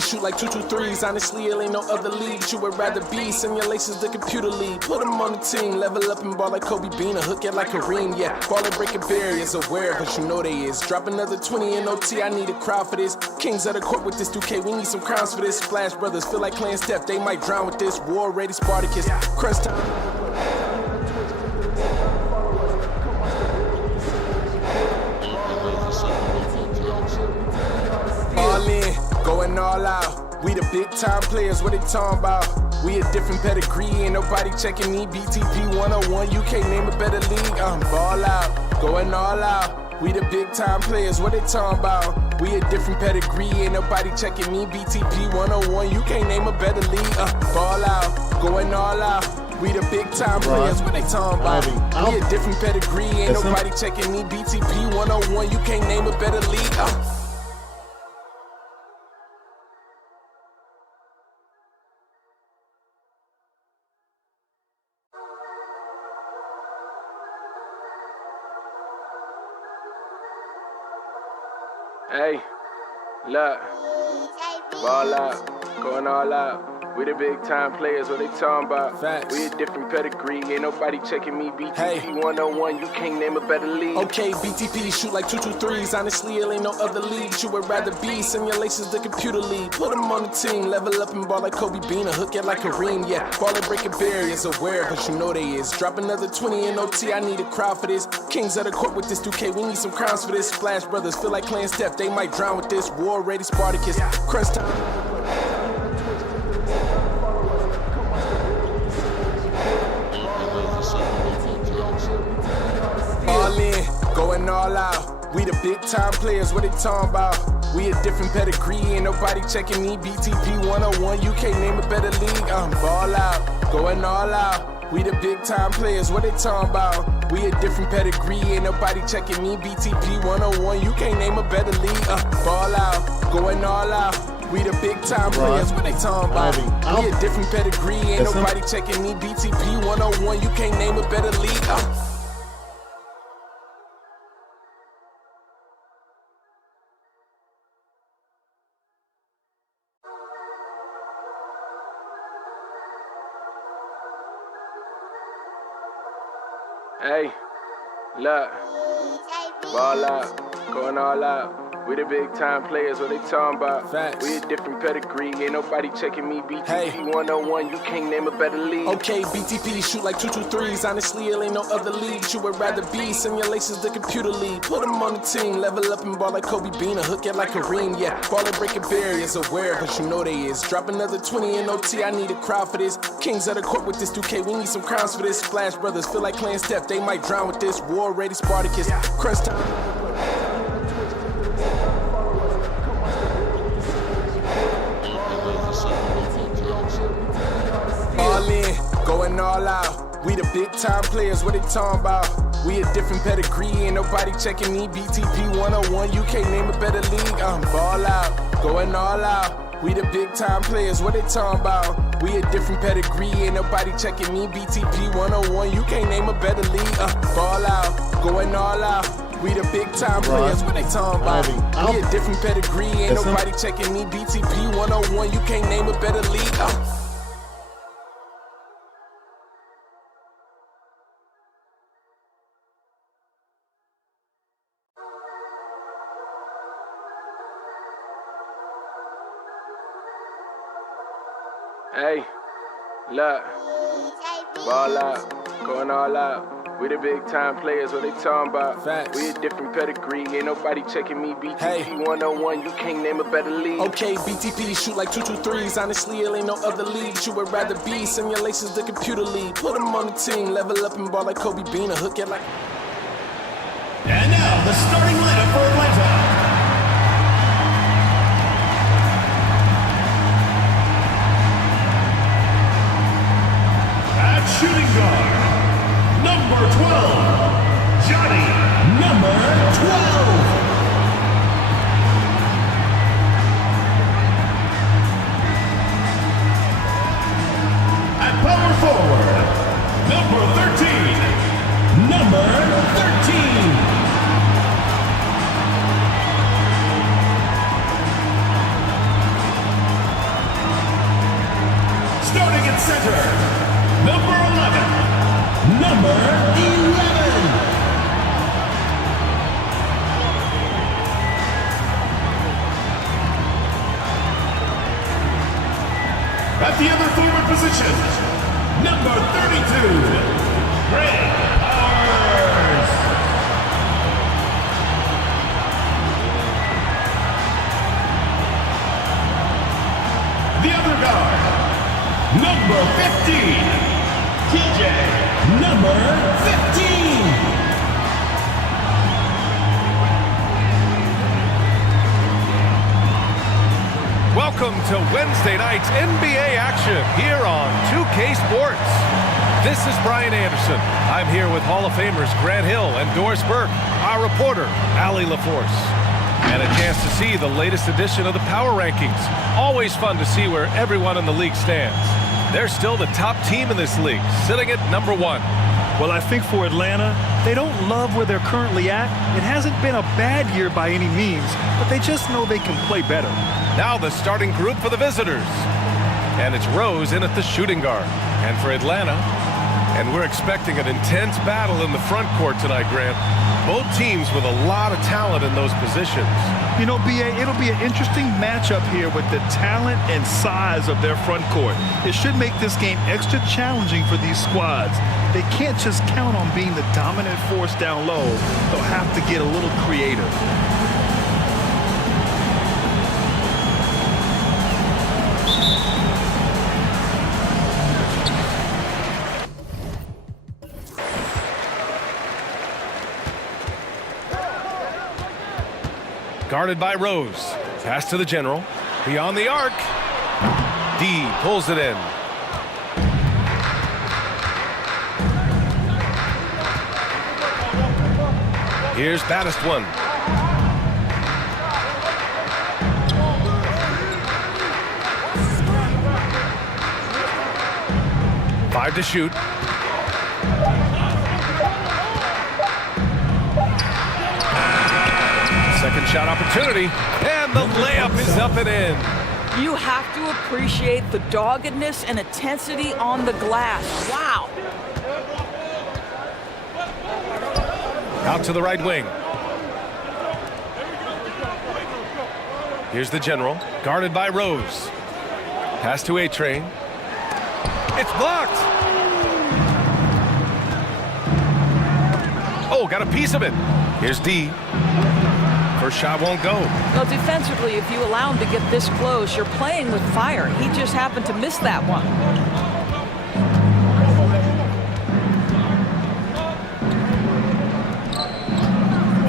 BTP, shoot like 223s. Honestly, it ain't no other league you would rather be. Simulations, the computer league. Put them on the team, level up and ball like Kobe Bean, or hook it like Kareem. Yeah, ballin' breaking barriers, aware, but you know they is. Drop another 20 in OT, I need a crowd for this. Kings of the court with this 2K, we need some crowns for this. Splash Brothers feel like playing Steph, they might drown with this. War ready Spartacus, crunch time. All in, going all out. We the big time players, what they talking about? We a different pedigree, ain't nobody checking me. BTP 101, you can't name a better league. Ball out, going all out. We the big time players, what they talking about? We a different pedigree, ain't nobody checking me. BTP 101, you can't name a better league. Ball out, going all out. We the big time players, what they talking about? We a different pedigree, ain't nobody checking me. BTP 101, you can't name a better league. Hey, look, ball out, going all out. We the big time players, what they talking about? Facts. We a different pedigree, ain't nobody checking me. BTP 101, you can't name a better league. Okay, BTP, shoot like 223s. Honestly, it ain't no other league you would rather be. Simulations, the computer league. Put them on the team, level up and ball like Kobe Bean, or hook it like Kareem. Yeah, ballin' breaking barriers, aware, but you know they is. Drop another 20 in OT, I need a crowd for this. Kings of the court with this 2K, we need some crowns for this. Splash Brothers feel like playing Steph, they might drown with this. War ready Spartacus, crunch time. All in, going all out. We the big time players, what they talking about? We a different pedigree, ain't nobody checking me. BTP 101, you can't name a better league. Ball out, going all out. We the big time players, what they talking about? We a different pedigree, ain't nobody checking me. BTP 101, you can't name a better league. Ball out, going all out. We the big time players, what they talking about? We a different pedigree, ain't nobody checking me. BTP 101, you can't name a better league. Hey, look, ball out, going all out. We the big time players, what they talking about? Facts. We a different pedigree, ain't nobody checking me. BTP 101, you can't name a better league. Okay, BTP, shoot like 223s. Honestly, it ain't no other league you would rather be. Simulations, the computer league. Put them on the team, level up and ball like Kobe Bean, or hook it like Kareem. Yeah, ballin' breaking barriers, aware, but you know they is. Drop another 20 in OT, I need a crowd for this. Kings of the court with this 2K, we need some crowns for this. Splash Brothers feel like playing Steph, they might drown with this. War ready Spartacus, crunch time. All in, going all out. We the big time players, what they talking about? We a different pedigree, ain't nobody checking me. BTP 101, you can't name a better league. Ball out, going all out. We the big time players, what they talking about? We a different pedigree, ain't nobody checking me. BTP 101, you can't name a better league. Ball out, going all out. We the big time players, what they talking about? We a different pedigree, ain't nobody checking me. BTP 101, you can't name a better league. Hey, look, ball out, going all out. We the big time players, what they talking about? Facts. We a different pedigree, ain't nobody checking me. BTP 101, you can't name a better league. Okay, BTP, shoot like 223s. Honestly, it ain't no other league you would rather be. Simulations, the computer league. Put them on the team, level up and ball like Kobe Bean, or hook it like. And now, the starting lineup for Atlanta. Shooting guard, number 12, Johnny, number 12. At power forward, number 13, number 13. 11. Number 11. At the other forward position, number 32, Greg Powers. The other guard, number 15, TJ, number 15. Welcome to Wednesday night's NBA action here on 2K Sports. This is Brian Anderson. I'm here with Hall of Famers Grant Hill and Doris Burke, our reporter, Allie LaForce. And a chance to see the latest edition of the Power Rankings. Always fun to see where everyone in the league stands. They're still the top team in this league, sitting at number 1. Well, I think for Atlanta, they don't love where they're currently at. It hasn't been a bad year by any means, but they just know they can play better. Now the starting group for the visitors. And it's Rose in at the shooting guard. And for Atlanta, and we're expecting an intense battle in the front court tonight, Grant. Both teams with a lot of talent in those positions. You know, B.A., it'll be an interesting matchup here with the talent and size of their front court. It should make this game extra challenging for these squads. They can't just count on being the dominant force down low. They'll have to get a little creative. Guarded by Rose. Pass to the general. Beyond the arc. D pulls it in. Here's Baddest one. Five to shoot. Second shot opportunity, and the layup is up and in. You have to appreciate the doggedness and intensity on the glass. Wow. Out to the right wing. Here's the general, guarded by Rose. Pass to A-Train. It's blocked. Oh, got a piece of it. Here's D. First shot won't go. Well, defensively, if you allow him to get this close, you're playing with fire. He just happened to miss that one.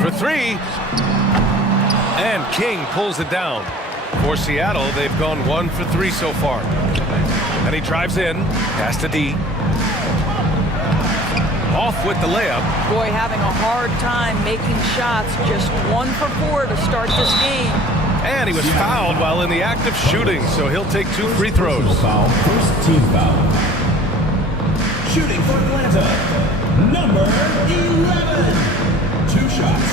For three. And King pulls it down. For Seattle, they've gone 1 for 3 so far. And he drives in. Pass to D. Off with the layup. Boy, having a hard time making shots. Just 1 for 4 to start this game. And he was fouled while in the act of shooting, so he'll take 2 free throws. Foul. First team foul. Shooting for Atlanta, number 11. 2 shots.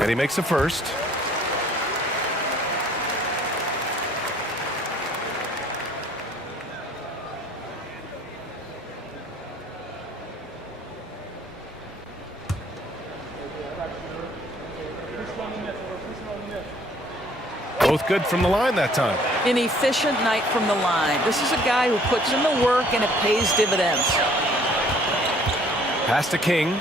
And he makes a first. Both good from the line that time. An efficient night from the line. This is a guy who puts in the work and it pays dividends. Pass to King.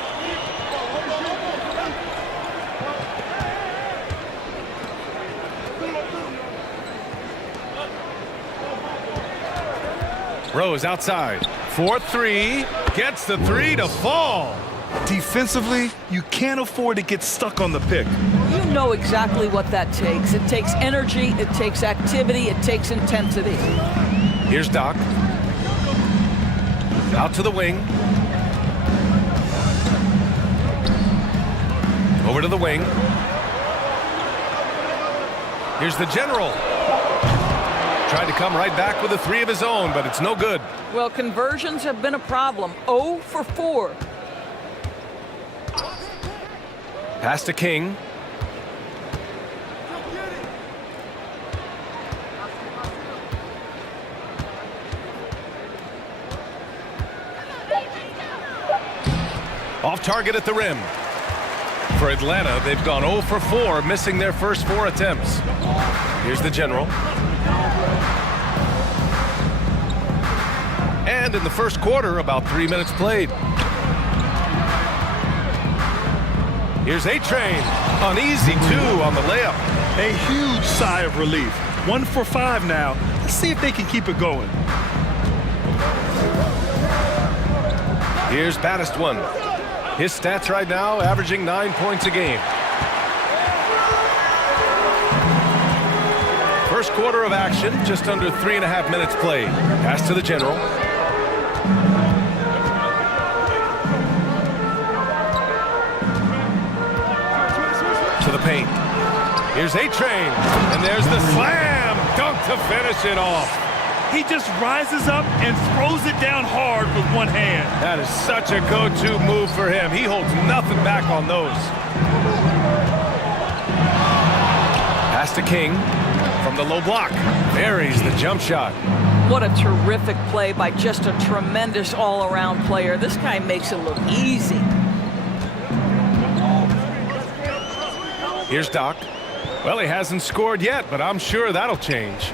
Rose outside. 4-3. Gets the 3 to fall. Defensively, you can't afford to get stuck on the pick. You know exactly what that takes. It takes energy, it takes activity, it takes intensity. Here's Doc. Out to the wing. Over to the wing. Here's the general. Tried to come right back with a 3 of his own, but it's no good. Well, conversions have been a problem. 0 for 4. Pass to King. Off target at the rim. For Atlanta, they've gone 0 for 4, missing their first 4 attempts. Here's the general. And in the first quarter, about 3 minutes played. Here's A-Train. An easy 2 on the layup. A huge sigh of relief. 1 for 5 now. Let's see if they can keep it going. Here's Baddest one. His stats right now averaging 9 points a game. First quarter of action, just under 3.5 minutes played. Pass to the general. To the paint. Here's A-Train. And there's the slam dunk to finish it off. He just rises up and throws it down hard with one hand. That is such a go-to move for him. He holds nothing back on those. Pass to King from the low block. Buries the jump shot. What a terrific play by just a tremendous all-around player. This guy makes it look easy. Here's Doc. Well, he hasn't scored yet, but I'm sure that'll change.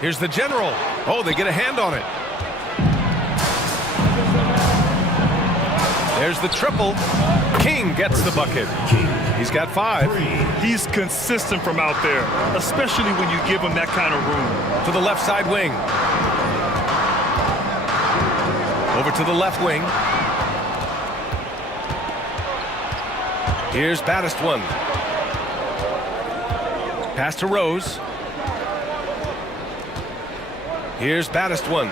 Here's the general. Oh, they get a hand on it. There's the triple. King gets the bucket. He's got 5. He's consistent from out there, especially when you give him that kind of room. To the left side wing. Over to the left wing. Here's Baddest one. Pass to Rose. Here's Baddest one.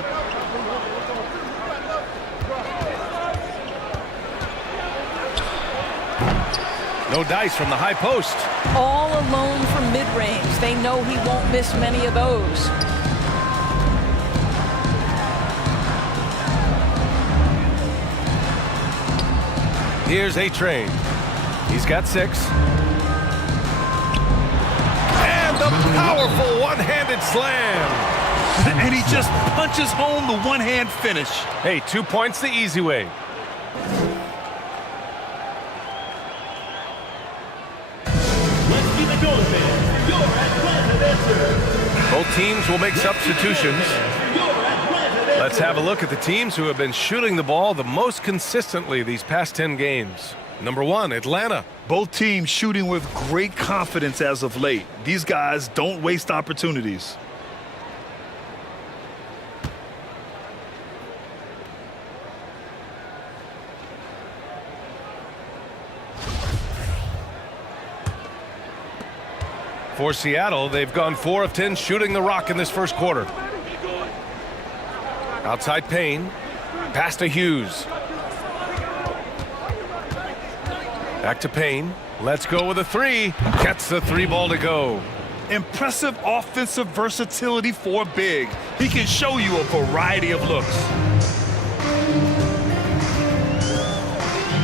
No dice from the high post. All alone from mid-range. They know he won't miss many of those. Here's A-Train. He's got 6. And the powerful one-handed slam. And he just punches home the one-hand finish. Hey, 2 points the easy way. Let's keep it going, man. You're at Gladiators. Both teams will make substitutions. Let's have a look at the teams who have been shooting the ball the most consistently these past 10 games. Number 1, Atlanta. Both teams shooting with great confidence as of late. These guys don't waste opportunities. For Seattle, they've gone 4 of 10 shooting the rock in this first quarter. Outside Payne. Pass to Hughes. Back to Payne. Let's go with a 3. Gets the 3 ball to go. Impressive offensive versatility for big. He can show you a variety of looks.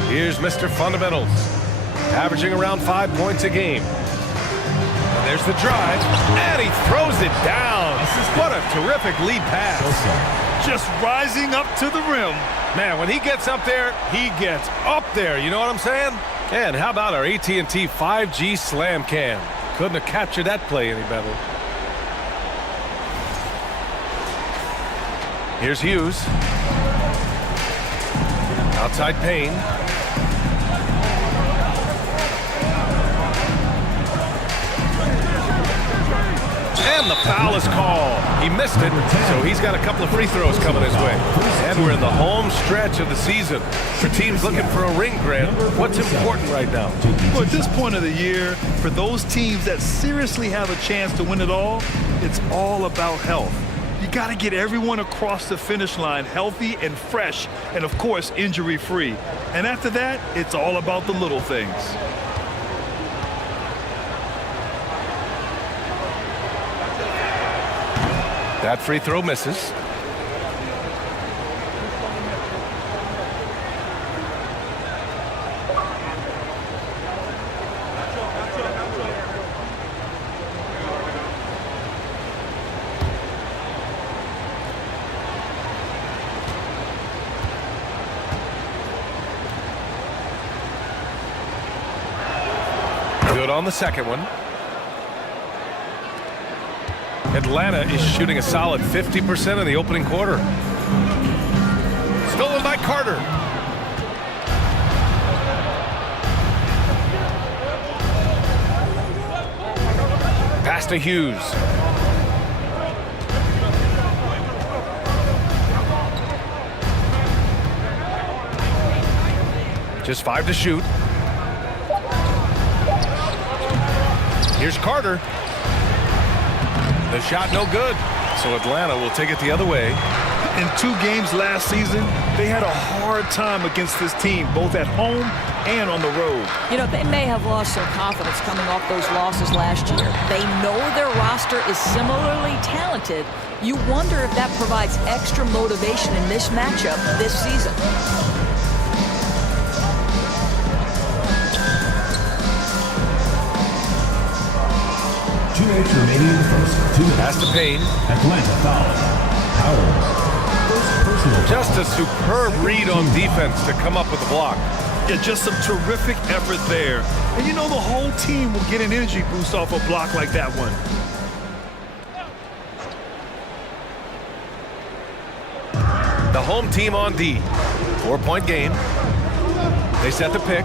Here's Mr. Fundamentals. Averaging around 5 points a game. And there's the drive. And he throws it down. What a terrific lead pass. Just rising up to the rim. Man, when he gets up there, he gets up there. You know what I'm saying? And how about our AT&T 5G Slam Cam? Couldn't have captured that play any better. Here's Hughes. Outside Payne. And the foul is called. He missed it, so he's got a couple of free throws coming his way. And we're in the home stretch of the season. For teams looking for a ring, Grant, what's important right now? Well, at this point of the year, for those teams that seriously have a chance to win it all, it's all about health. You got to get everyone across the finish line healthy and fresh, and of course, injury-free. And after that, it's all about the little things. That free throw misses. Good on the second one. Atlanta is shooting a solid 50% in the opening quarter. Stolen by Carter. Pass to Hughes. Just 5 to shoot. Here's Carter. The shot no good. So Atlanta will take it the other way. In 2 games last season, they had a hard time against this team, both at home and on the road. You know, they may have lost some confidence coming off those losses last year. They know their roster is similarly talented. You wonder if that provides extra motivation in this matchup this season. Remaining in the first. 2 minutes. Pass to Payne. Atlanta foul. First personal. Just a superb read on defense to come up with the block. Yeah, just some terrific effort there. And you know the whole team will get an energy boost off a block like that one. The home team on D. 4-point game. They set the pick.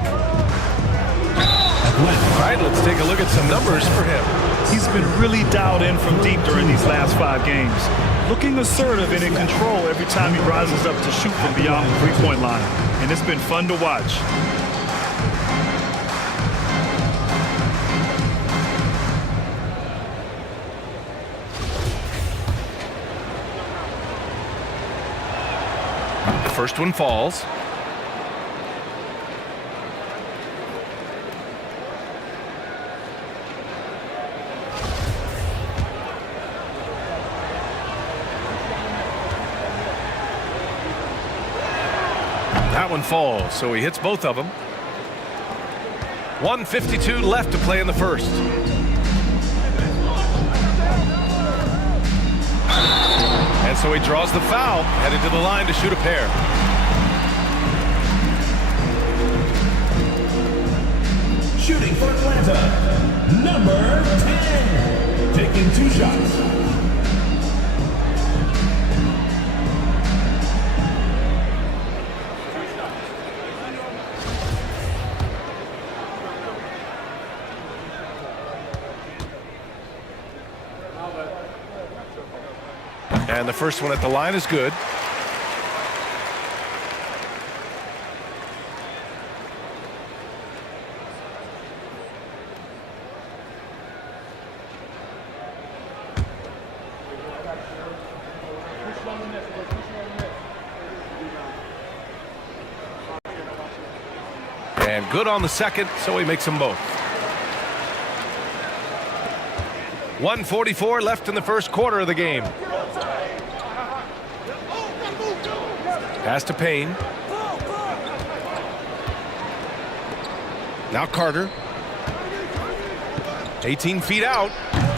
All right, let's take a look at some numbers for him. He's been really dialed in from deep during these last 5 games. Looking assertive and in control every time he rises up to shoot from beyond the three-point line. And it's been fun to watch. The first one falls. That one falls, so he hits both of them. 1:52 left to play in the first. And so he draws the foul, headed to the line to shoot a pair. Shooting for Atlanta, number 10. Taking 2 shots. And the first one at the line is good. And good on the second, so he makes them both. 1:44 left in the first quarter of the game. Pass to Payne. Now Carter. 18 feet out.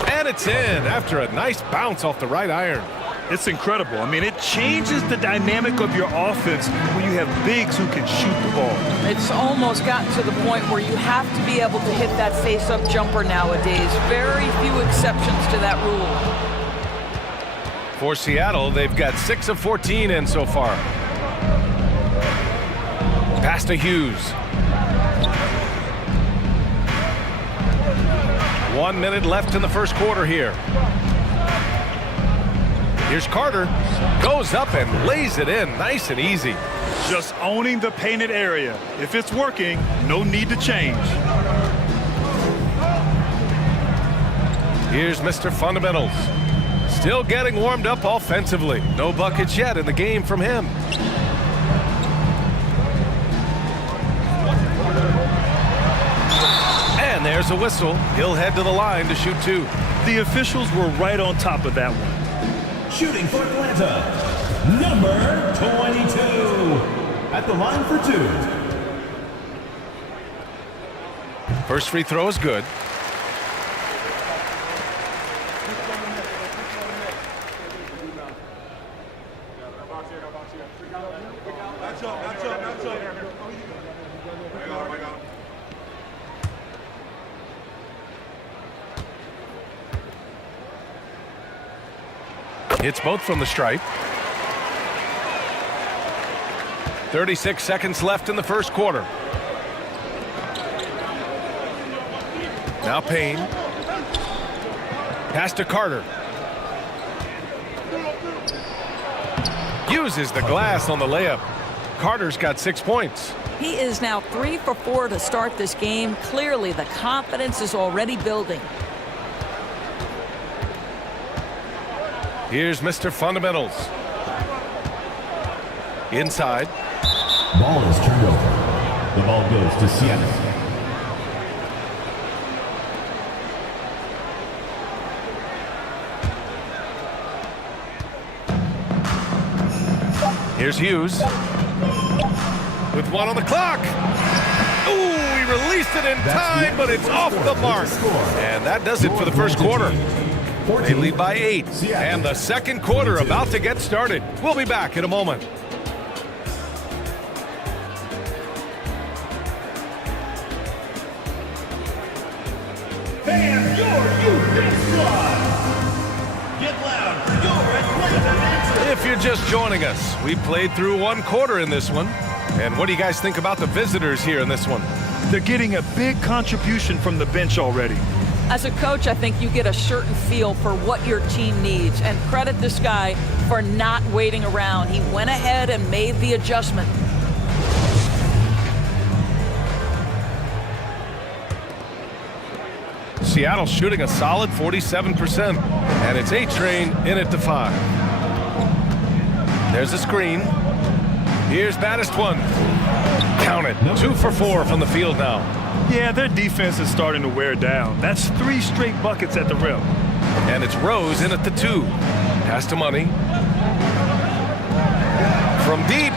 And it's in after a nice bounce off the right iron. It's incredible. I mean, it changes the dynamic of your offense when you have bigs who can shoot the ball. It's almost gotten to the point where you have to be able to hit that face-up jumper nowadays. Very few exceptions to that rule. For Seattle, they've got 6 of 14 in so far. Pass to Hughes. 1 minute left in the first quarter here. Here's Carter. Goes up and lays it in nice and easy. Just owning the painted area. If it's working, no need to change. Here's Mr. Fundamentals. Still getting warmed up offensively. No buckets yet in the game from him. And there's a whistle. He'll head to the line to shoot 2. The officials were right on top of that one. Shooting for Atlanta, number 22. At the line for 2. First free throw is good. Hits both from the stripe. 36 seconds left in the first quarter. Now Payne. Pass to Carter. Uses the glass on the layup. Carter's got 6 points. He is now 3 for 4 to start this game. Clearly, the confidence is already building. Here's Mr. Fundamentals. Inside. Ball is turned over. The ball goes to Seattle. Here's Hughes. With 1 on the clock. Ooh, he released it in time, but it's off the mark. And that does it for the first quarter. They lead by 8. And the second quarter about to get started. We'll be back in a moment. Fans, your youth big squad. Get loud for your Atlanta. If you're just joining us, we played through 1 quarter in this one. And what do you guys think about the visitors here in this one? They're getting a big contribution from the bench already. As a coach, I think you get a certain feel for what your team needs. And credit this guy for not waiting around. He went ahead and made the adjustment. Seattle shooting a solid 47%. And it's A-Train in at the 5. There's a screen. Here's baddest one. Count it. 2 for 4 from the field now. Yeah, their defense is starting to wear down. That's 3 straight buckets at the rim. And it's Rose in at the 2. Pass to Money. From deep.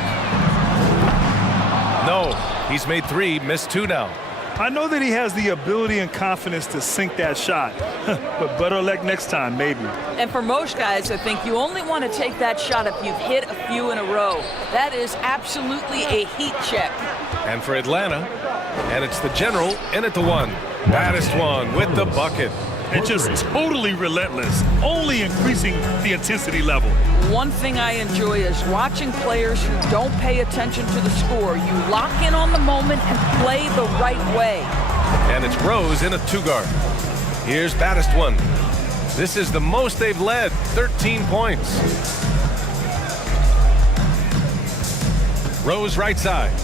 No, he's made 3, missed 2 now. I know that he has the ability and confidence to sink that shot, but better luck next time, maybe. And for most guys, I think you only want to take that shot if you've hit a few in a row. That is absolutely a heat check. And for Atlanta, and it's the General in at the 1. Baddest one with the bucket. And just totally relentless, only increasing the intensity level. One thing I enjoy is watching players who don't pay attention to the score. You lock in on the moment and play the right way. And it's Rose in a 2 guard. Here's baddest one. This is the most they've led, 13 points. Rose right side.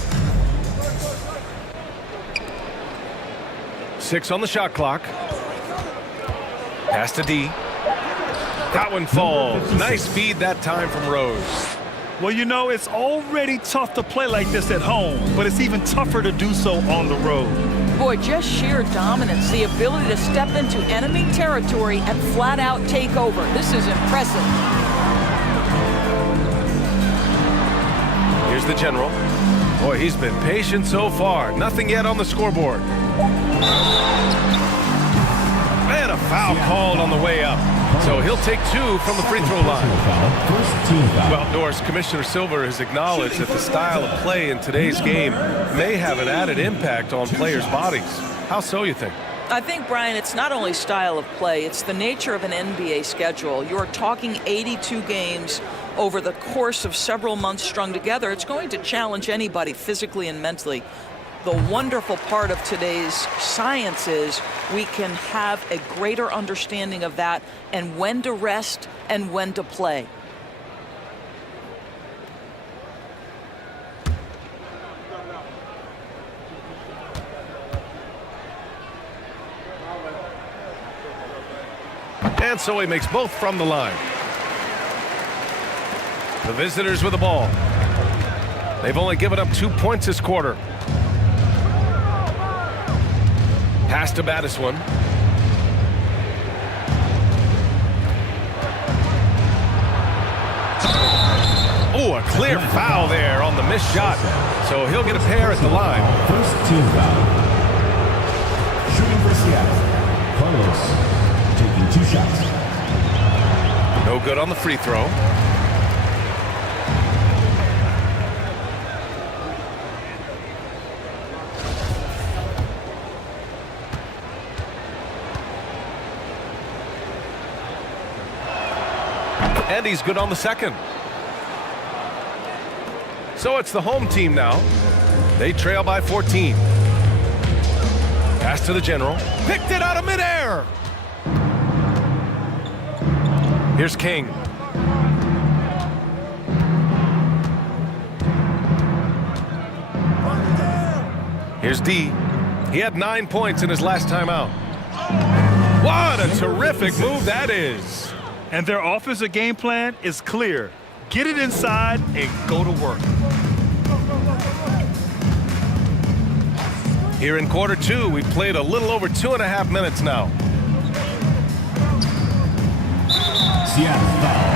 6 on the shot clock. Pass to D. That one falls. Nice feed that time from Rose. Well, you know, it's already tough to play like this at home, but it's even tougher to do so on the road. Boy, just sheer dominance, the ability to step into enemy territory and flat out take over. This is impressive. Here's the General. Boy, he's been patient so far. Nothing yet on the scoreboard. And a foul called on the way up. So he'll take 2 from the free throw line. Well, Doris, Commissioner Silver has acknowledged that the style of play in today's game may have an added impact on players' bodies. How so, you think? I think, Brian, it's not only style of play, it's the nature of an NBA schedule. You're talking 82 games over the course of several months strung together. It's going to challenge anybody physically and mentally. The wonderful part of today's science is we can have a greater understanding of that and when to rest and when to play. And so he makes both from the line. The visitors with the ball. They've only given up 2 points this quarter. Pass to baddest one. Oh, a clear foul there on the missed shot. So he'll get a pair at the line. First team foul. Shooting for Seattle. Carlos taking 2 shots. No good on the free throw. And he's good on the second. So it's the home team now. They trail by 14. Pass to the general. Picked it out of midair. Here's King. Here's D. He had 9 points in his last time out. What a terrific move that is. And their offensive game plan is clear. Get it inside and go to work. Here in quarter two, we've played a little over 2.5 minutes now. Seattle foul.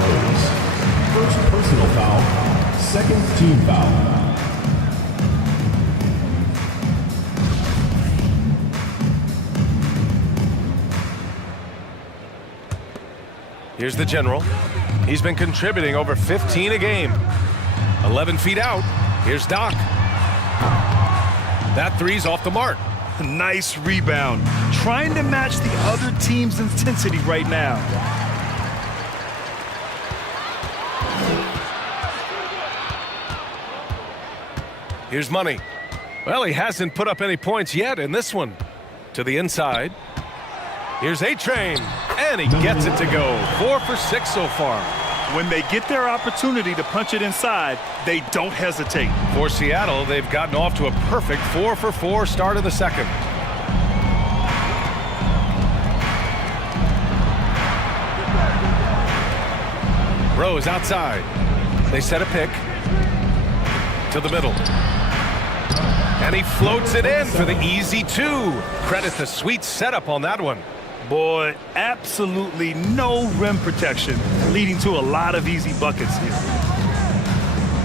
Rose. First personal foul. Second team foul. Here's the general. He's been contributing over 15 a game. 11 feet out. Here's Doc. That three's off the mark. Nice rebound. Trying to match the other team's intensity right now. Here's Money. Well, he hasn't put up any points yet in this one. To the inside. Here's A-Train. And he gets it to go. 4 for 6 so far. When they get their opportunity to punch it inside, they don't hesitate. For Seattle, they've gotten off to a perfect 4 for 4 start of the second. Rose outside. They set a pick. To the middle. And he floats it in for the easy 2. Credit the sweet setup on that one. Boy, absolutely no rim protection, leading to a lot of easy buckets here.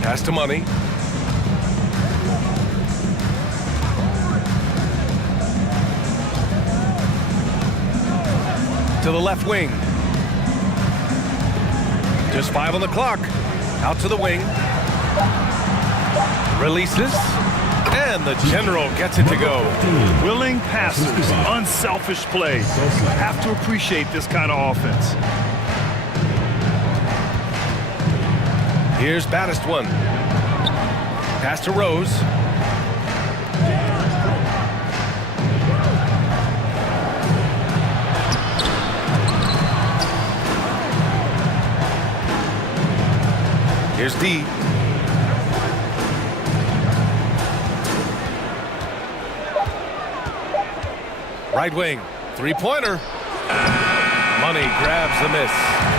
Pass to Money. To the left wing. Just 5 on the clock. Out to the wing. Releases. And the general gets it to go. Willing passers, unselfish play. You have to appreciate this kind of offense. Here's Baddest one. Pass to Rose. Here's D. Right wing, 3-pointer. Money grabs the miss.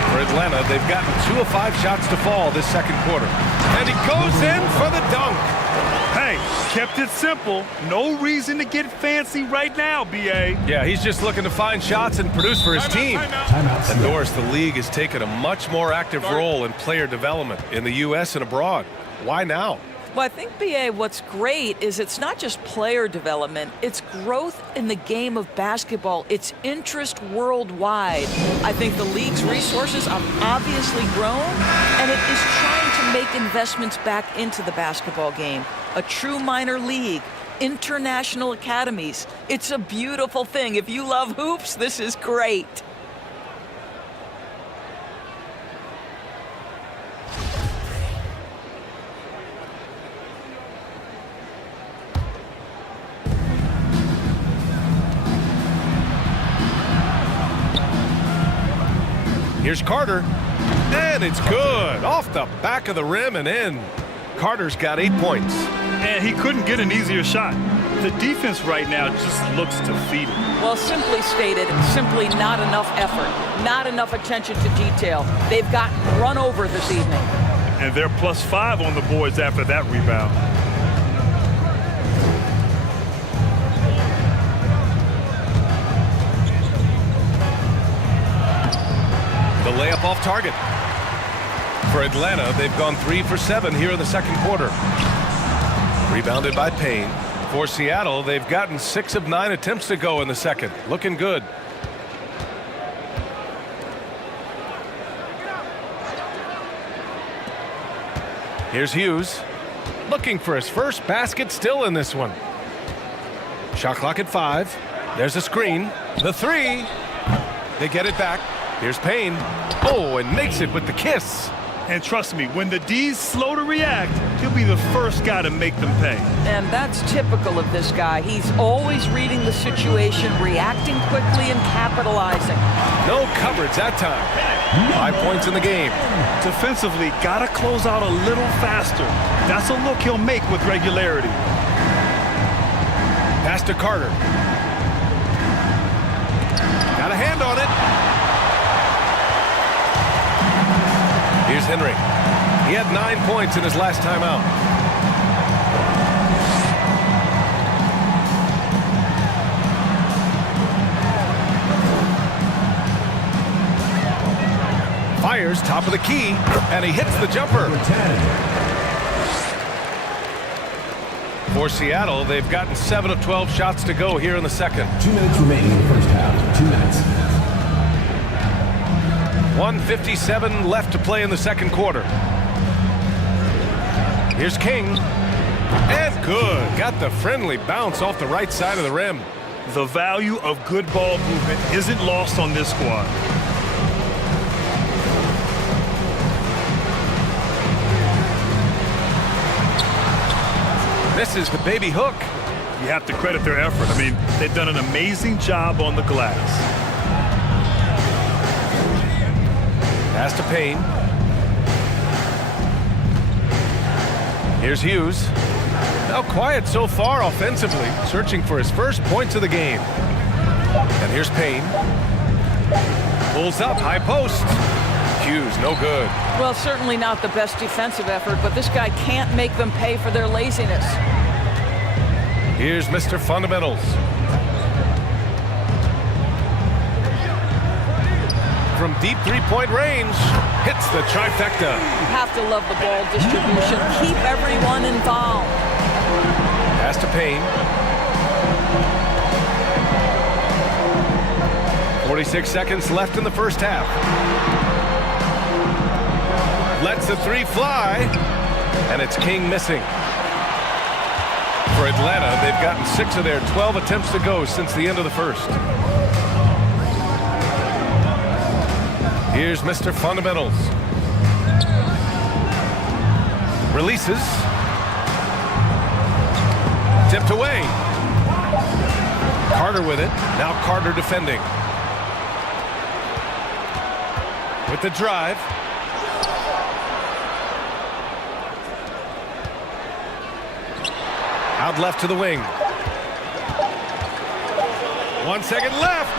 For Atlanta, they've gotten 2 of 5 shots to fall this second quarter. And he goes in for the dunk. Hey, kept it simple. No reason to get fancy right now, B.A. Yeah, he's just looking to find shots and produce for his team. And Doris, the league has taken a much more active role in player development in the U.S. and abroad. Why now? Well, I think, B.A., what's great is it's not just player development, it's growth in the game of basketball. It's interest worldwide. I think the league's resources have obviously grown, and it is trying to make investments back into the basketball game. A true minor league, international academies. It's a beautiful thing. If you love hoops, this is great. Here's Carter, and it's good. Off the back of the rim and in. Carter's got 8 points. And he couldn't get an easier shot. The defense right now just looks defeated. Well, simply stated, simply not enough effort, not enough attention to detail. They've gotten run over this evening. And they're +5 on the boards after that rebound. The layup off target. For Atlanta, they've gone 3 for 7 here in the second quarter. Rebounded by Payne. For Seattle, they've gotten 6 of 9 attempts to go in the second. Looking good. Here's Hughes. Looking for his first basket still in this one. Shot clock at 5. There's a screen. The 3. They get it back. Here's Payne. Oh, and makes it with the kiss. And trust me, when the D's slow to react, he'll be the first guy to make them pay. And that's typical of this guy. He's always reading the situation, reacting quickly, and capitalizing. No coverage that time. 5 points in the game. Defensively, gotta close out a little faster. That's a look he'll make with regularity. Pass to Carter. Got a hand on it. Here's Henry. He had 9 points in his last time out. Fires top of the key, and he hits the jumper. For Seattle, they've gotten 7 of 12 shots to go here in the second. 2 minutes remaining in the first half. 2 minutes. 1:57 left to play in the second quarter. Here's King. And good. Got the friendly bounce off the right side of the rim. The value of good ball movement isn't lost on this squad. Misses the baby hook. You have to credit their effort. I mean, they've done an amazing job on the glass. Pass to Payne. Here's Hughes. Now quiet so far offensively, searching for his first points of the game. And here's Payne. Pulls up, high post. Hughes, no good. Well, certainly not the best defensive effort, but this guy can't make them pay for their laziness. Here's Mr. Fundamentals. From deep three-point range, hits the trifecta. You have to love the ball distribution. Keep everyone involved. Pass to Payne. 46 seconds left in the first half. Lets the three fly, and it's King missing. For Atlanta, they've gotten 6 of their 12 attempts to go since the end of the first. Here's Mr. Fundamentals. Releases. Tipped away. Carter with it. Now Carter defending. With the drive. Out left to the wing. 1 second left.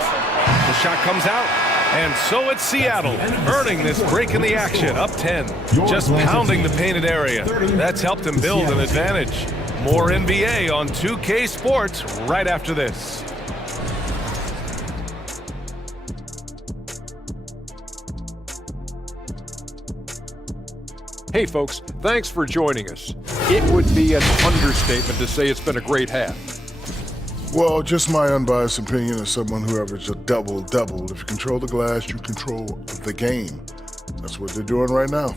The shot comes out. And so it's Seattle, earning this break in the action, up 10. Just pounding the painted area. That's helped them build an advantage. More NBA on 2K Sports right after this. Hey folks, thanks for joining us. It would be an understatement to say it's been a great half. Well, just my unbiased opinion as someone who averaged a double-double. If you control the glass, you control the game. That's what they're doing right now.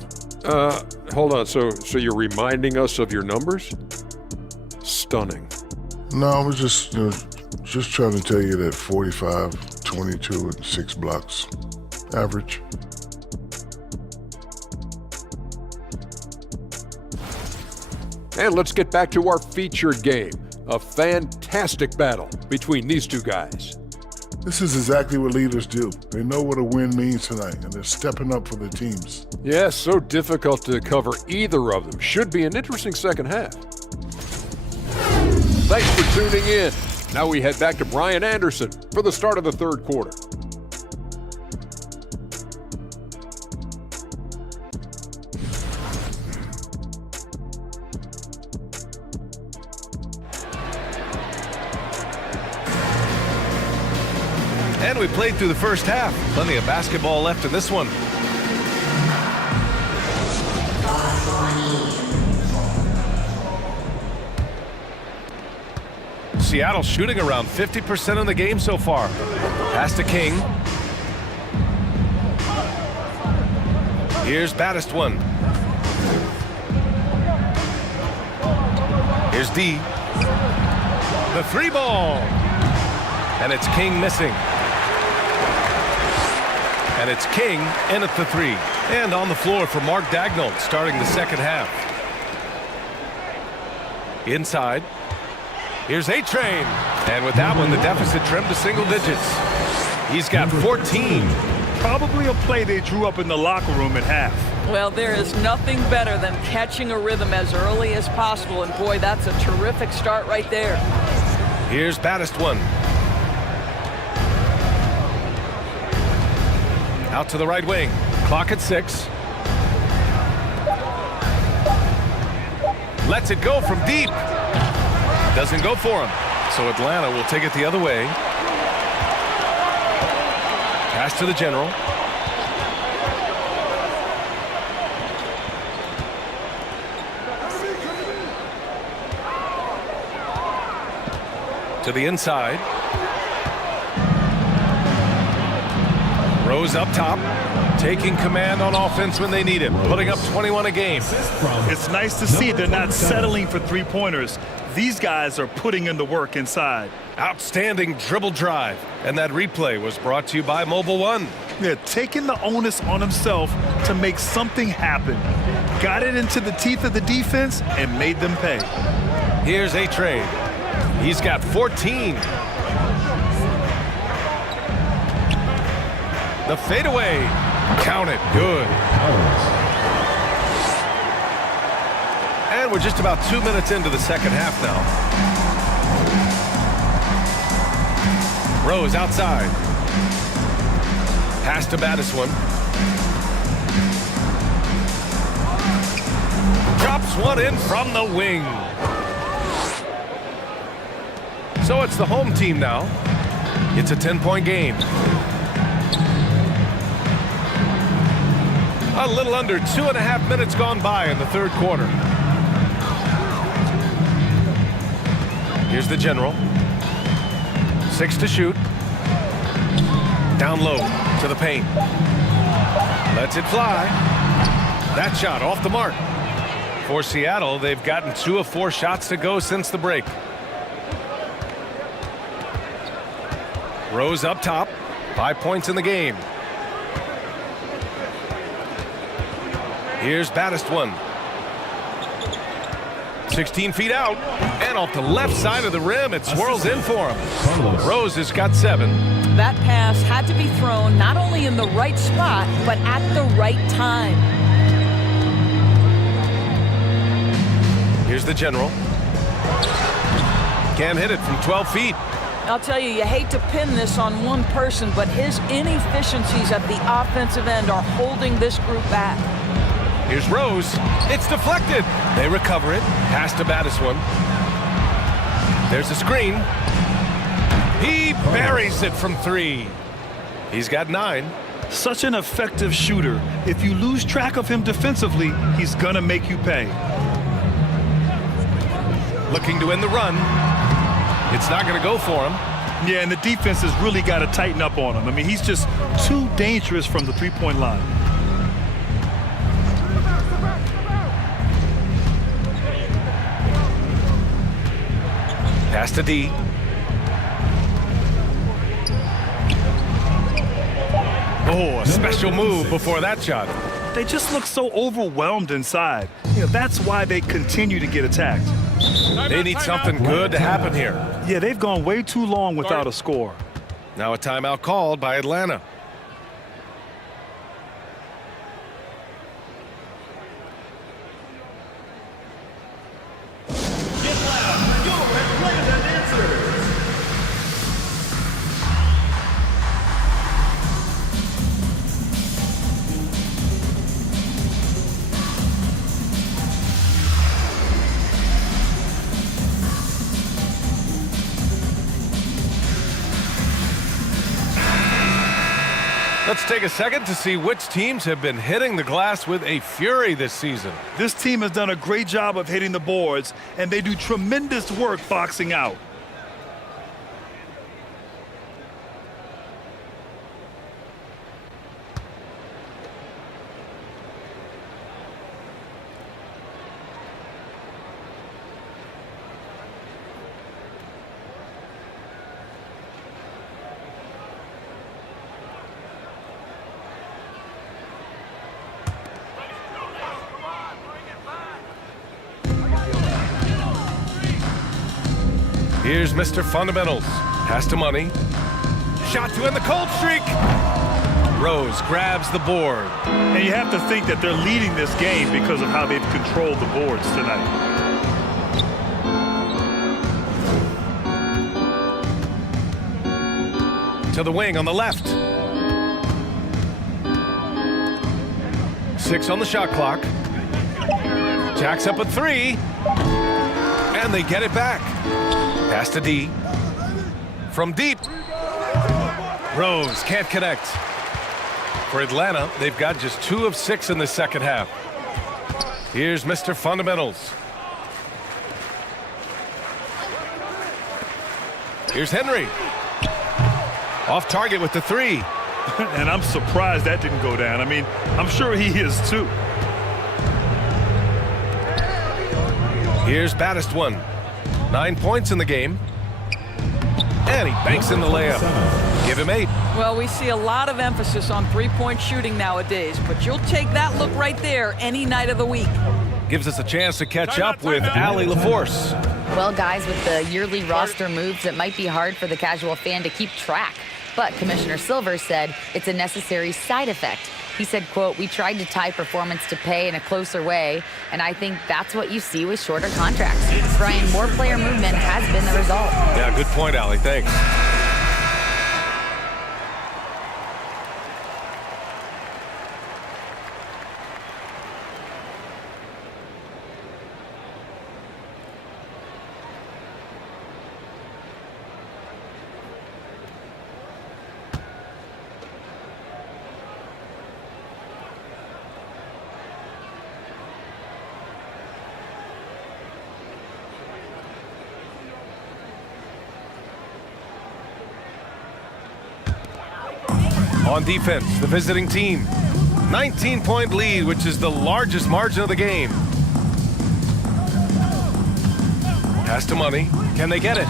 Hold on, so you're reminding us of your numbers? Stunning. No, I was just trying to tell you that 45, 22, and 6 blocks. Average. And let's get back to our featured game. A fantastic battle between these two guys. This is exactly what leaders do. They know what a win means tonight, and they're stepping up for their teams. Yes, so difficult to cover either of them. Should be an interesting second half. Thanks for tuning in. Now we head back to Brian Anderson for the start of the third quarter. And we played through the first half. Plenty of basketball left in this one. Seattle shooting around 50% in the game so far. Pass to King. Here's Battistone. Here's D. The three ball. And it's King missing. And it's King in at the 3. And on the floor for Mark Daigneault starting the second half. Inside. Here's A-Train. And with that one, the deficit trimmed to single digits. He's got 14. Probably a play they drew up in the locker room at half. Well, there is nothing better than catching a rhythm as early as possible. And boy, that's a terrific start right there. Here's Baddest one. Out to the right wing. Clock at 6. Lets it go from deep. Doesn't go for him. So Atlanta will take it the other way. Pass to the general. To the inside. Rose up top, taking command on offense when they need it, putting up 21 a game. It's nice to see they're not settling for three-pointers. These guys are putting in the work inside. Outstanding dribble drive. And that replay was brought to you by Mobile One. They're taking the onus on himself to make something happen. Got it into the teeth of the defense and made them pay. Here's A-Train. He's got 14. The fadeaway. Count it. Good. And we're just about 2 minutes into the second half now. Rose outside. Pass to Baddest one. Drops one in from the wing. So it's the home team now. It's a 10-point game. A little under 2.5 minutes gone by in the third quarter. Here's the general. 6 to shoot. Down low to the paint. Lets it fly. That shot off the mark. For Seattle, they've gotten 2 of 4 shots to go since the break. Rose up top. 5 points in the game. Here's Baddest one. 16 feet out. And off the left side of the rim, it swirls in for him. Rose has got 7. That pass had to be thrown not only in the right spot, but at the right time. Here's the general. Can't hit it from 12 feet. I'll tell you, you hate to pin this on one person, but his inefficiencies at the offensive end are holding this group back. Here's Rose. It's deflected. They recover it. Pass to Baddest one. There's a screen. He buries it from 3. He's got 9. Such an effective shooter. If you lose track of him defensively, he's gonna make you pay. Looking to end the run. It's not going to go for him. Yeah, and the defense has really got to tighten up on him. I mean, he's just too dangerous from the three-point line. Pass to D. Oh, a special move before that shot. They just look so overwhelmed inside. You know, that's why they continue to get attacked. They need something good to happen here. Yeah, they've gone way too long without a score. Now a timeout called by Atlanta. Let's take a second to see which teams have been hitting the glass with a fury this season. This team has done a great job of hitting the boards, and they do tremendous work boxing out. Here's Mr. Fundamentals. Pass to Money. Shot to end the cold streak. Rose grabs the board. And you have to think that they're leading this game because of how they've controlled the boards tonight. To the wing on the left. 6 on the shot clock. Jacks up a 3. And they get it back. Pass to D. From deep. Rose can't connect. For Atlanta, they've got just 2 of 6 in the second half. Here's Mr. Fundamentals. Here's Henry. Off target with the 3. And I'm surprised that didn't go down. I mean, I'm sure he is too. Here's Baddest one. 9 points in the game. And he banks in the layup. Give him 8. Well, we see a lot of emphasis on three-point shooting nowadays, but you'll take that look right there any night of the week. Gives us a chance to catch up with Allie LaForce. Well, guys, with the yearly roster moves, it might be hard for the casual fan to keep track. But Commissioner Silver said it's a necessary side effect. He said, quote, "We tried to tie performance to pay in a closer way, and I think that's what you see with shorter contracts." Brian, more player movement has been the result. Yeah, good point, Allie. Thanks. On defense, the visiting team. 19-point lead, which is the largest margin of the game. Pass to Money. Can they get it?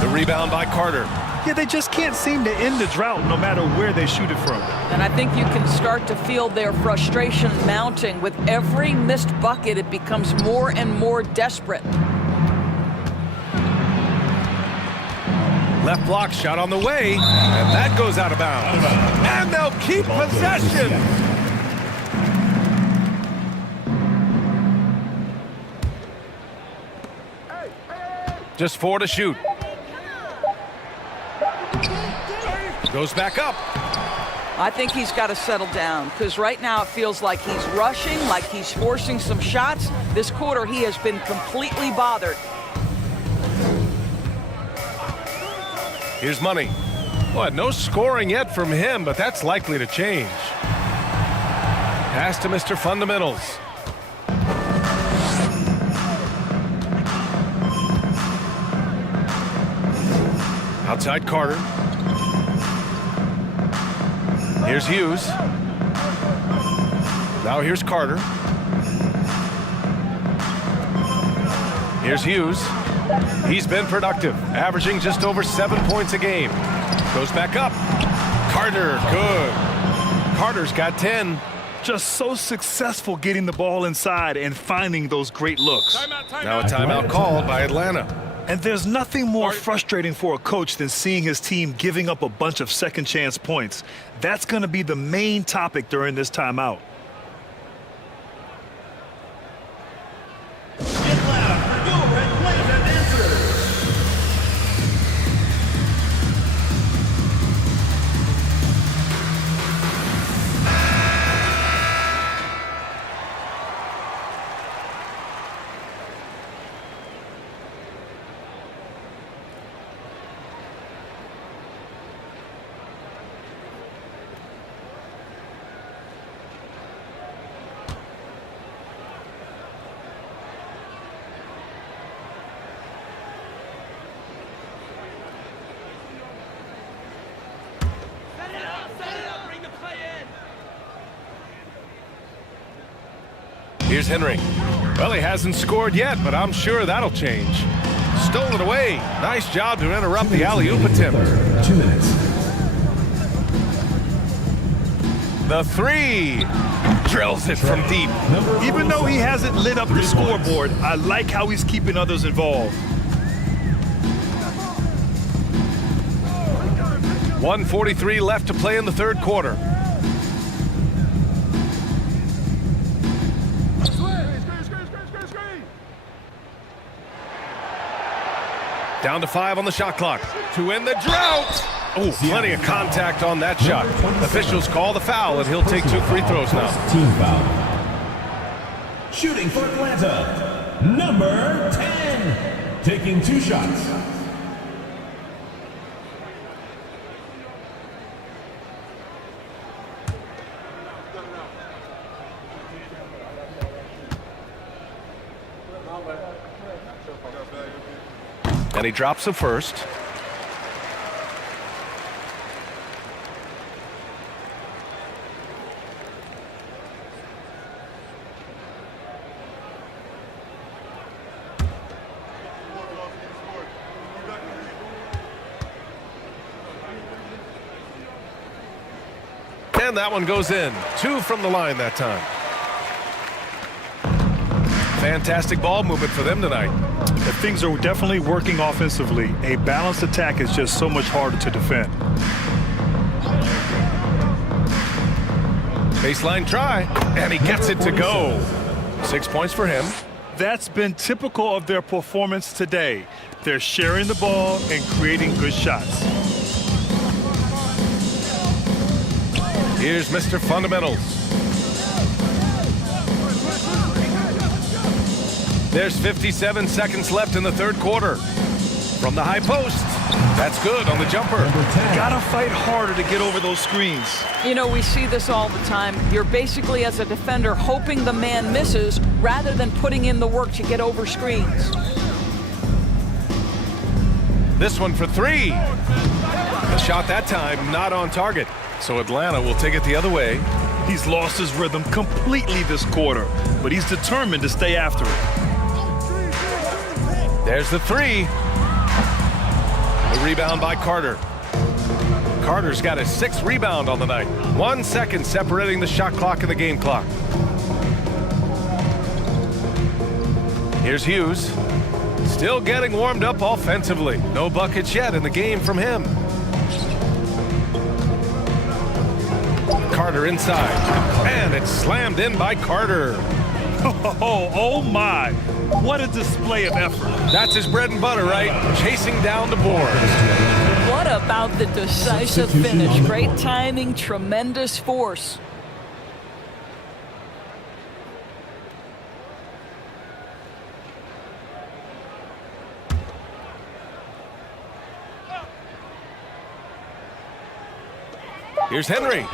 The rebound by Carter. Yeah, they just can't seem to end the drought no matter where they shoot it from. And I think you can start to feel their frustration mounting. With every missed bucket, it becomes more and more desperate. Left block shot on the way, and that goes out of bounds. And they'll keep possession. Just 4 to shoot. Goes back up. I think he's got to settle down, because right now it feels like he's rushing, like he's forcing some shots. This quarter, he has been completely bothered. Here's Money. Well, no scoring yet from him, but that's likely to change. Pass to Mr. Fundamentals. Outside Carter. Here's Hughes. Now here's Carter. Here's Hughes. He's been productive, averaging just over 7 points a game. Goes back up. Carter, good. Carter's got 10. Just so successful getting the ball inside and finding those great looks. Now a timeout called by Atlanta. And there's nothing more frustrating for a coach than seeing his team giving up a bunch of second chance points. That's going to be the main topic during this timeout. Here's Henry. Well, he hasn't scored yet, but I'm sure that'll change. Stolen away. Nice job to interrupt the alley-oop attempt. 2 minutes. The 3. Drills it from deep. Even though he hasn't lit up the scoreboard, I like how he's keeping others involved. 1:43 left to play in the third quarter. Down to 5 on the shot clock to end the drought. Oh, plenty of contact on that shot. Officials call the foul, and he'll take 2 free throws now. Team foul. Shooting for Atlanta, number 10, taking 2 shots. And he drops the first. And that one goes in. 2 from the line that time. Fantastic ball movement for them tonight. If things are definitely working offensively, a balanced attack is just so much harder to defend. Baseline try, and he gets it to go. 6 points for him. That's been typical of their performance today. They're sharing the ball and creating good shots. Here's Mr. Fundamentals. There's 57 seconds left in the third quarter. From the high post, that's good on the jumper. Gotta fight harder to get over those screens. You know, we see this all the time. You're basically, as a defender, hoping the man misses rather than putting in the work to get over screens. This one for 3. The shot that time not on target. So Atlanta will take it the other way. He's lost his rhythm completely this quarter, but he's determined to stay after it. There's the 3. The rebound by Carter. Carter's got his 6th rebound on the night. 1 second separating the shot clock and the game clock. Here's Hughes. Still getting warmed up offensively. No buckets yet in the game from him. Carter inside. And it's slammed in by Carter. Oh my. What a display of effort. That's his bread and butter, right? Chasing down the boards. What about the decisive finish? Great timing, tremendous force. Here's Henry.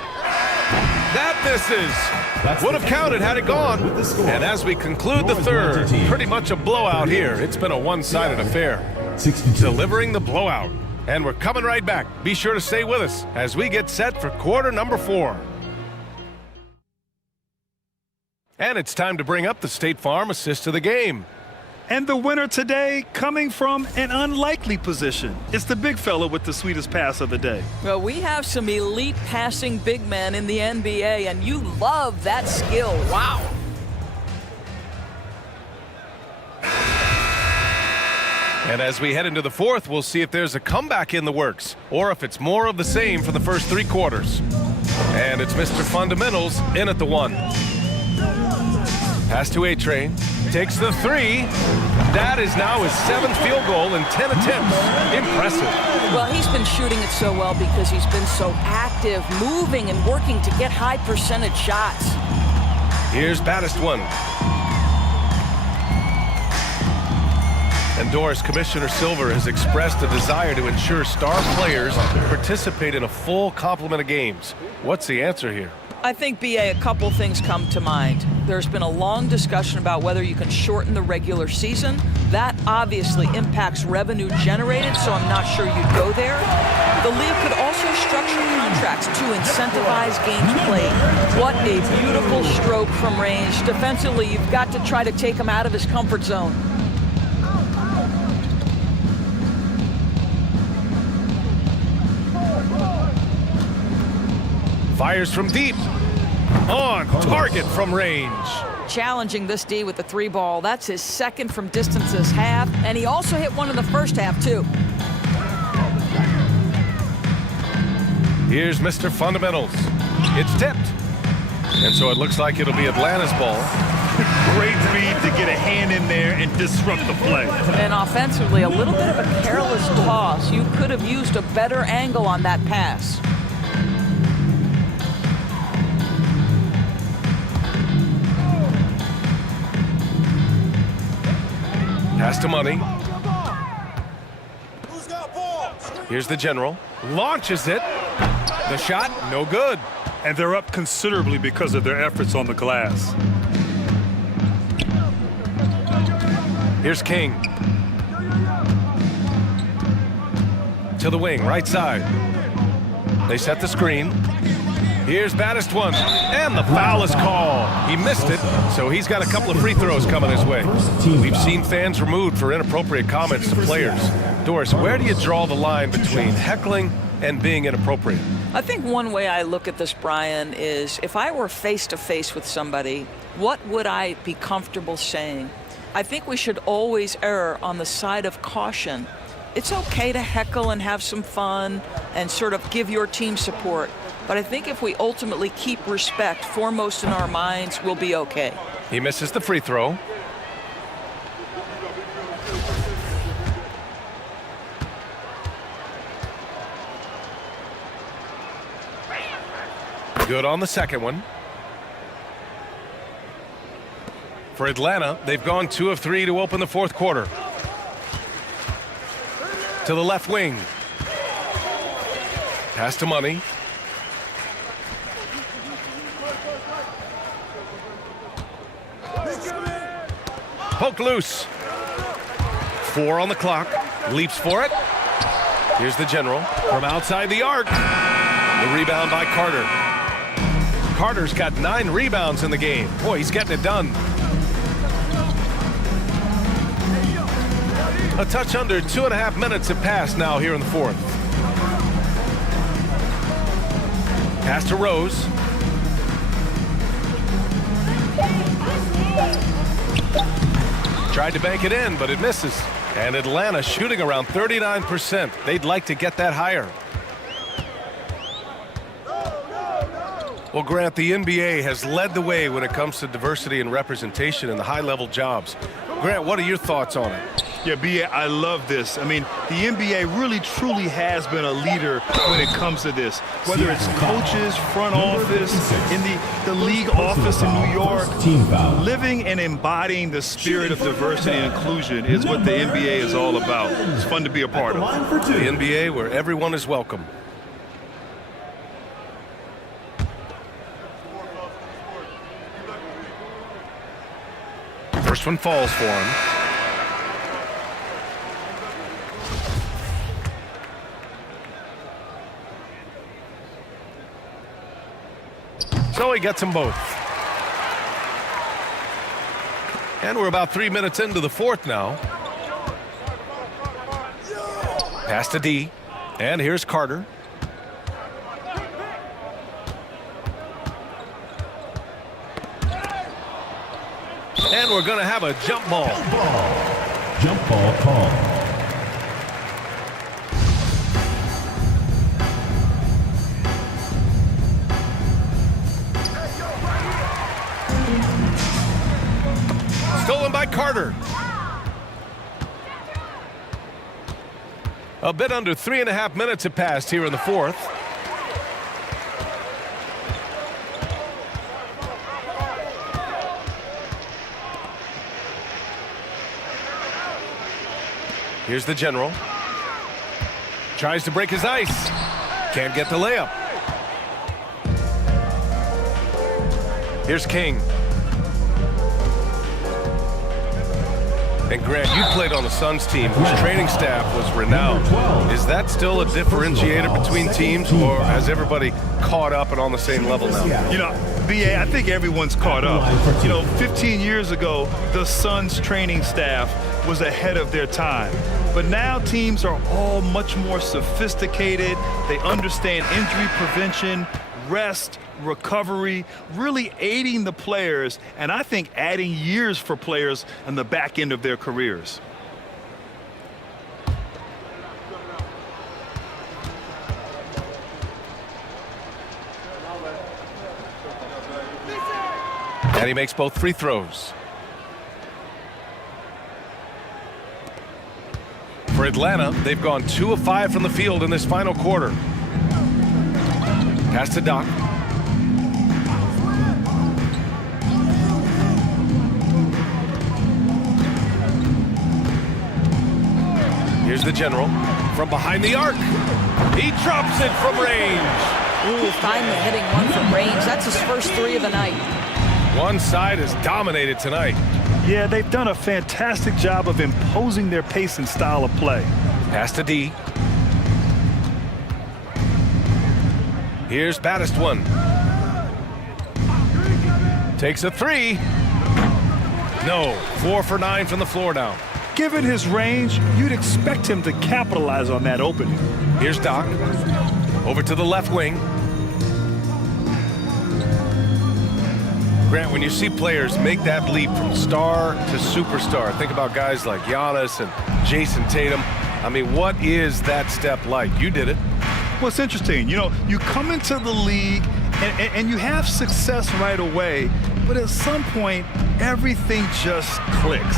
That misses. Would have counted had it gone. And as we conclude the third, pretty much a blowout here. It's been a one-sided affair. Delivering the blowout. And we're coming right back. Be sure to stay with us as we get set for quarter number 4. And it's time to bring up the State Farm assist of the game. And the winner today coming from an unlikely position. It's the big fella with the sweetest pass of the day. Well, we have some elite passing big men in the NBA, and you love that skill. Wow. And as we head into the fourth, we'll see if there's a comeback in the works or if it's more of the same for the first 3 quarters. And it's Mr. Fundamentals in at the 1. Pass to A-Train. Takes the 3. That is now his 7th field goal in 10 attempts. Impressive. Well, he's been shooting it so well because he's been so active, moving and working to get high percentage shots. Here's Baddest one. And Doris, Commissioner Silver has expressed a desire to ensure star players participate in a full complement of games. What's the answer here? I think, BA, a couple things come to mind. There's been a long discussion about whether you can shorten the regular season. That obviously impacts revenue generated, so I'm not sure you'd go there. The league could also structure contracts to incentivize games played. What a beautiful stroke from range. Defensively, you've got to try to take him out of his comfort zone. Fires from deep. On target from range. Challenging this D with the 3 ball. That's his 2nd from distance this half, and he also hit one in the first half, too. Here's Mr. Fundamentals. It's tipped. And so it looks like it'll be Atlanta's ball. Great read to get a hand in there and disrupt the play. And offensively, a little bit of a careless toss. You could have used a better angle on that pass. Pass to Money. Here's the general. Launches it. The shot, no good. And they're up considerably because of their efforts on the glass. Here's King. To the wing, right side. They set the screen. Here's baddest one. And the foul is called. He missed it, so he's got a couple of free throws coming his way. We've seen fans removed for inappropriate comments to players. Doris, where do you draw the line between heckling and being inappropriate? I think one way I look at this, Brian, is if I were face-to-face with somebody, what would I be comfortable saying? I think we should always err on the side of caution. It's okay to heckle and have some fun and sort of give your team support. But I think if we ultimately keep respect foremost in our minds, we'll be okay. He misses the free throw. Good on the second one. For Atlanta, they've gone 2 of 3 to open the fourth quarter. To the left wing. Pass to Money. Poked loose. 4 on the clock. Leaps for it. Here's the general from outside the arc. The rebound by Carter. Carter's got 9 rebounds in the game. Boy, he's getting it done. A touch under 2.5 minutes have passed now here in the fourth. Pass to Rose. Tried to bank it in, but it misses. And Atlanta shooting around 39%. They'd like to get that higher. Well, Grant, the NBA has led the way when it comes to diversity and representation in the high-level jobs. Grant, what are your thoughts on it? Yeah, B.A., I love this. I mean, the NBA really, truly has been a leader when it comes to this. Whether it's coaches, front office, in the league office in New York, living and embodying the spirit of diversity and inclusion is what the NBA is all about. It's fun to be a part of. The NBA where everyone is welcome. First one falls for him. So he gets them both. And we're about 3 minutes into the fourth now. Pass to D. And here's Carter. And we're going to have a jump ball. Jump ball call. Stolen by Carter. A bit under 3.5 minutes have passed here in the fourth. Here's the general. Tries to break his ice. Can't get the layup. Here's King. And Grant, you played on the Suns team whose training staff was renowned. Is that still a differentiator between teams, or has everybody caught up and on the same level now? You know, B.A., I think everyone's caught up. You know, 15 years ago, the Suns training staff was ahead of their time. But now teams are all much more sophisticated. They understand injury prevention, rest, recovery, really aiding the players, and I think adding years for players on the back end of their careers. And he makes both free throws. For Atlanta, they've gone 2 of 5 from the field in this final quarter. Pass to Doc. Here's the general from behind the arc. He drops it from range. Ooh, finally hitting one from range. That's his first 3 of the night. One side is dominated tonight. Yeah, they've done a fantastic job of imposing their pace and style of play. Pass to D. Here's baddest one. Takes a 3. No, 4 for 9 from the floor now. Given his range, you'd expect him to capitalize on that opening. Here's Doc. Over to the left wing. Grant, when you see players make that leap from star to superstar, think about guys like Giannis and Jason Tatum. I mean, what is that step like? You did it. Well, it's interesting. You know, you come into the league and you have success right away, but at some point, everything just clicks.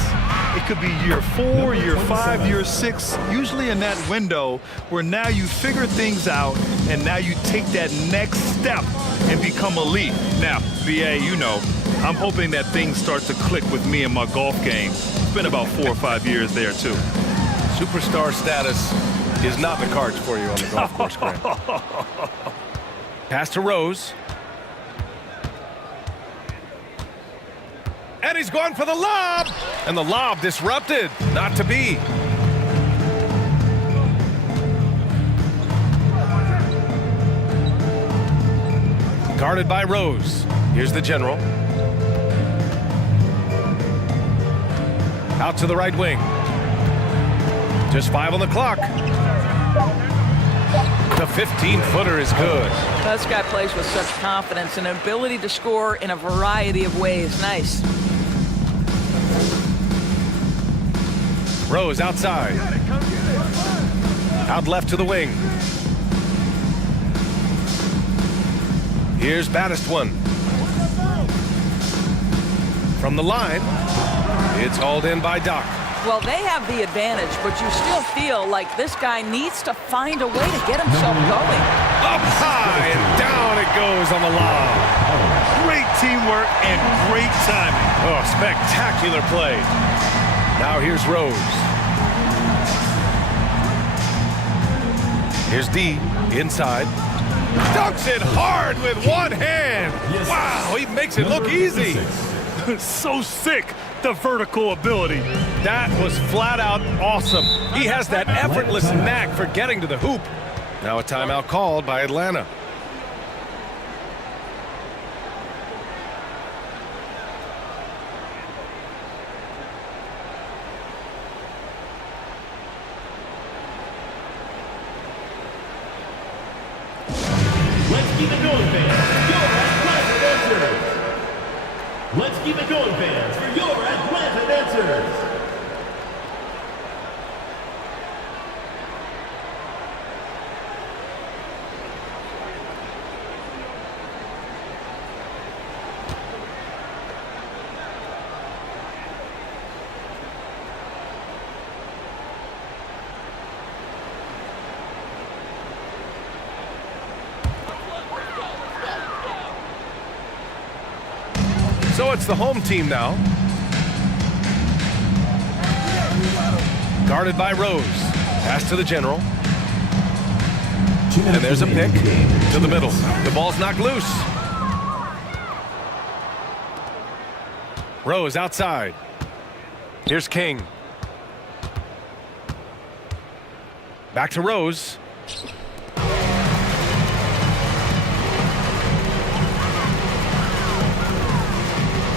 It could be year 4, year 5, year 6, usually in that window where now you figure things out and now you take that next step and become elite. Now, BA, you know, I'm hoping that things start to click with me in my golf game. It's been about 4 or 5 years there, too. Superstar status is not in the cards for you on the golf course, Grant. Pass to Rose. And he's going for the lob. And the lob disrupted. Not to be. Guarded by Rose. Here's the general. Out to the right wing. Just 5 on the clock. The 15-footer is good. This guy plays with such confidence and ability to score in a variety of ways. Nice. Rose outside. Out left to the wing. Here's baddest one. From the line, it's hauled in by Doc. Well, they have the advantage, but you still feel like this guy needs to find a way to get himself going. Up high and down it goes on the lob. Great teamwork and great timing. Oh, spectacular play. Now here's Rose. Here's D inside. Dunks it hard with one hand. Wow, he makes it look easy. So sick, the vertical ability. That was flat out awesome. He has that effortless knack for getting to the hoop. Now a timeout called by Atlanta. Let's keep it going, fans. Your Atlanta Dancers. Let's keep it going, fans, for your Atlanta Dancers. So it's the home team now. Guarded by Rose. Pass to the general. And there's a pick to the middle. The ball's knocked loose. Rose outside. Here's King. Back to Rose.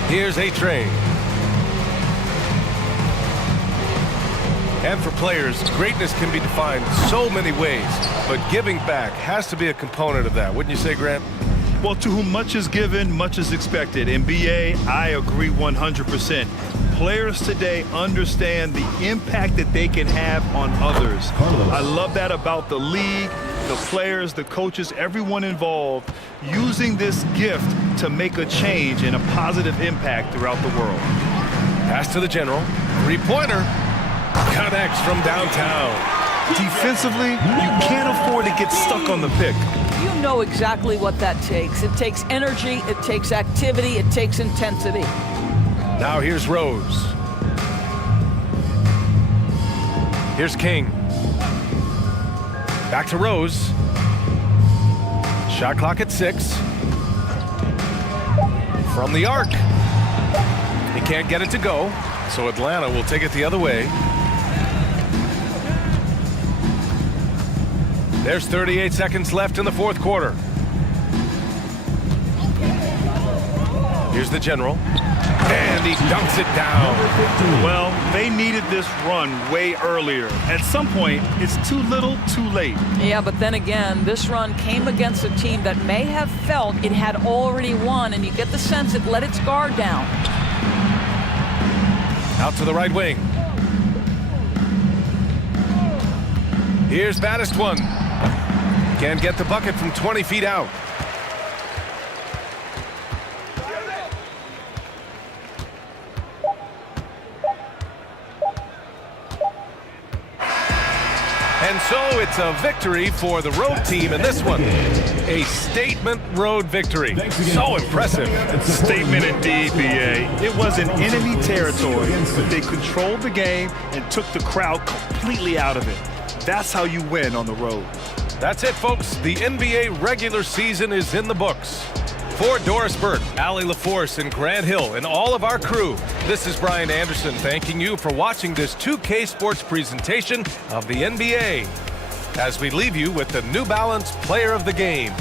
Here's A-Train. And for players, greatness can be defined so many ways, but giving back has to be a component of that. Wouldn't you say, Grant? Well, to whom much is given, much is expected. In BA, I agree 100%. Players today understand the impact that they can have on others. I love that about the league, the players, the coaches, everyone involved, using this gift to make a change and a positive impact throughout the world. Pass to the general. Three-pointer. Connects from downtown. Defensively, you can't afford to get stuck on the pick. You know exactly what that takes. It takes energy, it takes activity, it takes intensity. Now here's Rose. Here's King. Back to Rose. Shot clock at 6. From the arc. He can't get it to go, so Atlanta will take it the other way. There's 38 seconds left in the fourth quarter. Here's the general. And he dunks it down. Well, they needed this run way earlier. At some point, it's too little, too late. Yeah, but then again, this run came against a team that may have felt it had already won, and you get the sense it let its guard down. Out to the right wing. Here's baddest one. Can't get the bucket from 20 feet out. And so it's a victory for the road team in this one. A statement road victory. So impressive. Statement indeed, BA. It was in enemy territory, but they controlled the game and took the crowd completely out of it. That's how you win on the road. That's it, folks. The NBA regular season is in the books. For Doris Burke, Allie LaForce, and Grant Hill, and all of our crew, this is Brian Anderson thanking you for watching this 2K Sports presentation of the NBA. As we leave you with the New Balance Player of the Game.